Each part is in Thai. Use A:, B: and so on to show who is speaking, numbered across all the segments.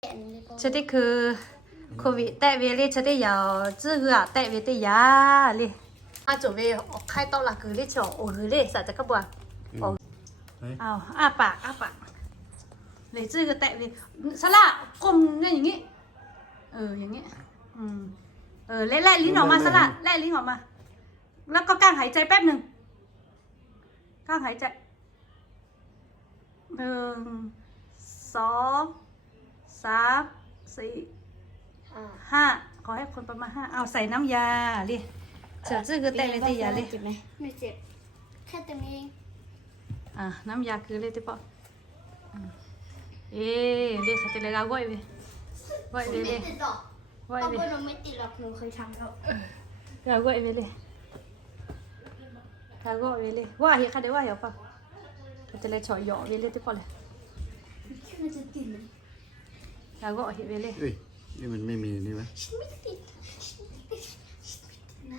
A: 这里去可以带回来，这里要这个啊带回的呀哩。啊，准备开到了个里去哦，个里啥子个不？哦，哦，阿爸阿爸，来这个带回，啥啦？公那อย่างงี้อย่างงี้ไล่ลิ้นออกมาสละไล่ลิ้นออกมาแล้วก็กั้งหายใจแป๊บหนึ่งกั้งหายใจ1 2 3 4 5ขอให้คนประมาณ5เอาใส่น้ำยาดิเฉยๆคือแต่เลยที่ยาเลย
B: เจ็บไหมไม่เจ็บแค่ตรงนี้
A: น้ำยาคือเลยที่ปอเลยเขาจะเลยก้าวก้อยไปก้อยไปเลย
B: ไม่ติดหรอกเพราะว่าหนูไม่ติดหรอกหนูเคยทำแล้ว
A: ก้าวก้อยไปเลยก้าวก้อยไปเลยว่าเหี้ยค่ะเดี๋ยวว่าเหี้ยปะเขาจะเลยฉ่อยหยอกไปเลยที่ปอเลย
B: มันจะติดไหม
A: ก้าวก้อยเหี้ยไปเลย
C: เฮ้ยนี่มันไม่มีนี่ไหม
B: ฉันไม่ติดนะ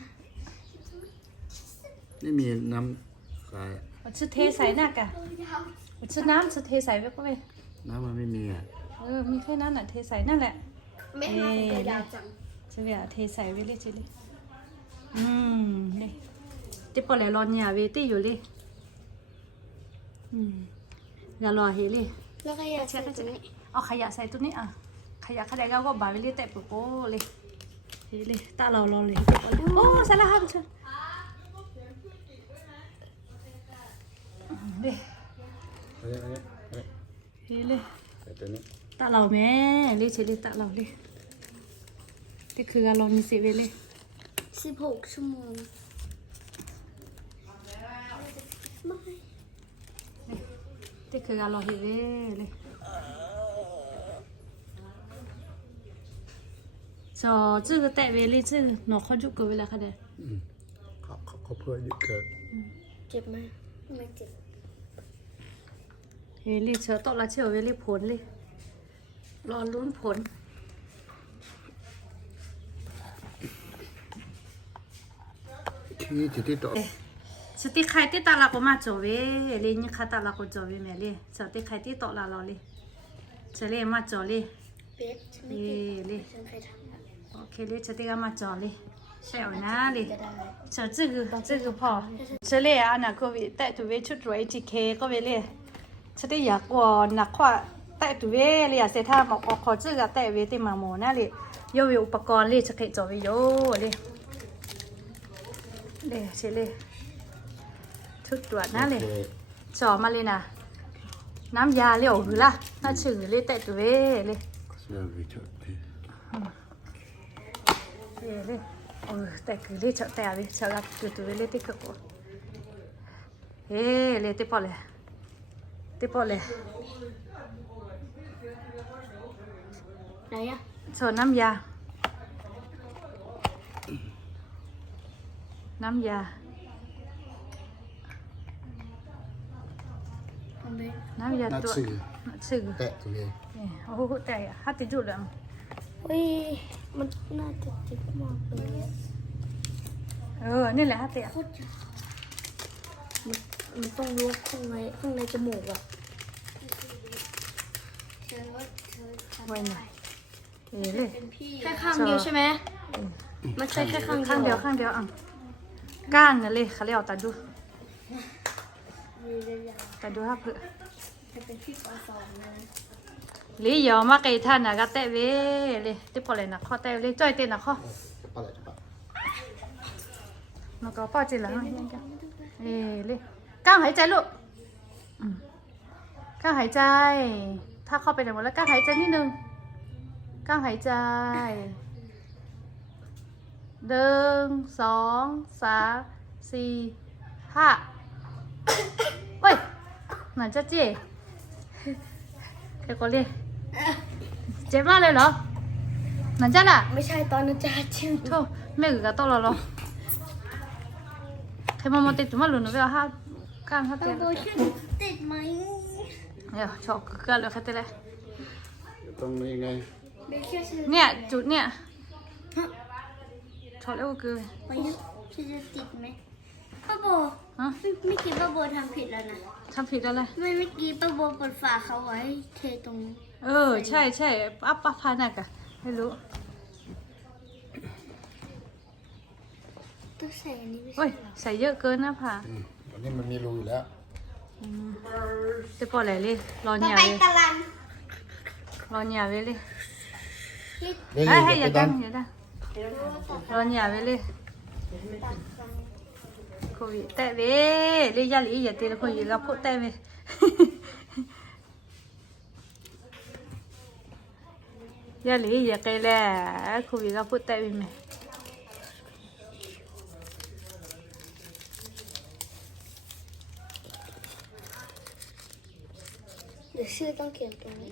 C: นี่มีน้ำกาย
A: ชุดเทใส่หน้ากะชุดน้ำชุดเทใส่ไว้ก็ไป
C: น้ำมันไม่มีอ่ะ
A: มีแค่นั้นน่ะเทใส่นั่นแหละ
B: ไม่มาแต่ยาวจัง
A: ใช่ไหมเทใส่ไว้เลยใช่เลยเลยที่ปอเลยรอนยาเวตี้อยู่เลยอย่ารอเฮเลย
B: แล้วก็อยากใส่ตรงนี้
A: เอาขยะใส่ตัวนี้ขยะขยะก็บาไปเลยแต่ปุ๊บโอ้เลยเฮเลยตาเราเลยโอ้สารพัดชนเด้
C: เฮ้ย
A: เฮเลย
C: ใส่ตัวนี้
A: ตาเราแม่เลยเฉยตาเราเลยที่คือการรอมีเซเวเลย
B: 16 ชั่วโมงไม่
A: ที่คือการรอเฮเลยจอ这个带回来这个脑壳就够了ค่ะเด้
C: เขาเพื่อยึดเกิด
B: เจ็บไหมไม่เจ็บ
A: เฮลี่เชื้อตกละเชื้อเวลี่ผลเลยรอลุ้นผล
C: ที่ที่ต่อ
A: สติใครที่ตาลาก็มาจบเว้ยเลยนี่ค่ะตาลาก็จบเว้ยแม่เลยสติใครที่ตกละเราเลยจะเลยมาจบเลย
B: เป๊ะฉันไม่ติดฉันเคยทำแล้ว
A: โอเคเลยสติก็มาจบเลยใช่เอานะเลย
B: จะได้
A: 这个พอ这里啊那个位带ตัวเวชุดรวยจีเคก็เวเลยสติอยากว่านักว่า带ตัวเวเลยเสร็จถ้าหมอกขอ这个带เวที่มาโมนะเลยยกอุปกรณ์เลยจะเคยจบเวโยเลยเลยใช่เลยทุกตัวนั่นเลยจ่อมาเลยนะน้ำยาเลี้ยวหรือล่ะน่าชื่อเลยแต่ตัวเลย
C: เสื้อวิเตอร์
A: เลยแต่คือเลยเฉาแต่เลยเฉาละตัวเลยที่เขาเลยที่พอเลยที่พอเลย
B: ไหนอะ
A: โซน้ำยาน้ำยา
B: ทำไม
A: น้ำยาตัวชื่อ
C: แตะตัวเอง
A: โอ้โหแต่ฮัตติจุดเลย
B: อุ้ยมันน่าจะเจ็บมากเลย
A: นี่แหละฮัตติ
B: โคตรมันต้องล้วงข้างในจมูกอ่ะ
A: ไว้หน่อยเลย
B: แค่ข้างเดียวใช่ไหมมันใช่แค่ข้าง
A: ข้างเดียวก้านนะเลยเขาเรียกตาดูฮะเพื่อ
B: จะเป็นพี่ปอสองนะ
A: ลียอมาไกท่านนะก็เตะเว้เลยที่พอเลยนะข้อเตะเลยจ้อยเตะนะข้อ
C: จะปะอะไรจะปะ
A: มันก็ป้อจีหลังเลยก้างหายใจลูกก้างหายใจถ้าเข้าไปในหมดแล้วก้างหายใจนิดนึงก้างหายใจ1 2 3 4 5เฮ้ยหนันจะเจ๊เดี๋ยวก่อนเลยเจ็บมากเลยเหรอหนันจะล่ะ
B: ไม่ใช่ตอนนั้นจะชิว
A: โธ่แม่กึกกะโตแล้วเหรอใครมาติดตัวมาหลุนไปเอาห้าก้างห้า
B: ต้อ
A: เตี
B: ง
A: ย
B: ดูชื่อติดไหม
A: เดี๋ยวชอบกันเลยแค่เตียเลย
C: ตรงนี้ไง
B: เบคแค่ชื่อ
A: เนี่ยจุดเนี่ยชอบแล้วก็คือ
B: ไปชื่อจะติดไหมป้าโบ
A: ฮะ
B: ไม่คิดป้าโบทำผิดแล้วนะ
A: ทำผิดอะไร
B: ไม่เมื่อกี้ป้าโบเปิดฝาเขาไว้เทตรงนี้
A: ใช่ใช่อัปปะพานักอะไม่รู้
B: ต้องใส่อันนี้ไม่
A: โอ้
B: ใช่
A: ยใส่เยอะเกินนะผ่า
C: อันนี้มันมีรูอยู่แล้ว
A: จะปล่อยอะไรเลยรอ
B: ต่อ
A: เนี่ย
B: ไป
A: เลย
B: ตะลัน
A: รอเนี่ยไว้เลย
C: นี่
A: เฮ้ยให้
C: อ
A: อย่า
C: ย่าไป
A: ดั
C: ดั
A: ง
C: น
A: อย่าดังรอเนี่ยไว้เลยโควิดแต่เว้เลยยาลีอย่าตีละคนอยู่แล้วพูดแต่เว้ยาลีอย่าไกลแหละโควิดก็พูดแต่เว้ไหม
B: เดี๋ยวชื่อต้องเขียนตรงนี้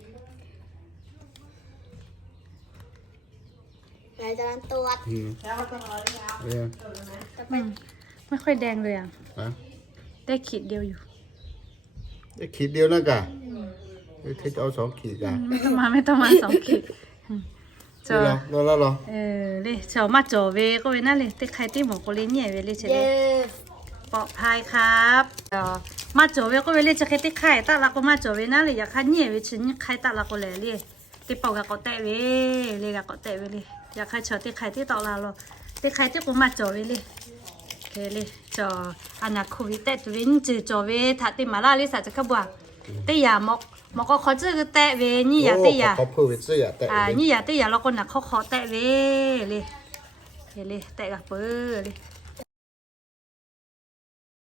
B: นายตะลันตรวจ
C: เนี่ย
A: ไม่ค่อยแดงเลยอ่ะ
C: ฮะ
A: ได้ขีดเดียวอยู่
C: ได้ขีดเดียวนะกะเธอจะเอา2 ขีดกะ
A: ไม่ต้องมาสองขีดจอ
C: นี่เหรอ
A: เลยเฉามาจ่อเวก็เวนั่นเลยแต่ใครที่หมอก็เลยเนี่ยเวเลยเฉย
B: เย้
A: ปลอดภัยครับมาจ่อเวก็เวเลยจะใครที่ไข่ตาละก็มาจ่อเวนั่นเลยอยากขันเนี่ยเวชิ้นไข่ตาละก็เลยเลยที่เป่ากับก็แตะเวเลยกับก็แตะเวเลยอยากใครเฉาที่ไข่ที่ต่อลาเราที่ไข่ที่กูมาจ่อเวเลยโอเคเลยจ่ออันนั้นโควิดแต่ตัวเองจือจ่อเวถ้าติมาลาลิสัจจะขบว่าแต่อย่ามอกก็เขาจื้อแตะเวนี่อย่าแต่อย่า
C: เขาเพิ่มเสื้อแต่
A: นี่อย่าแต่อย่าเราคนหนักเขาขอแตะเวเลยเฮเลยแตะกับเปื้อเลย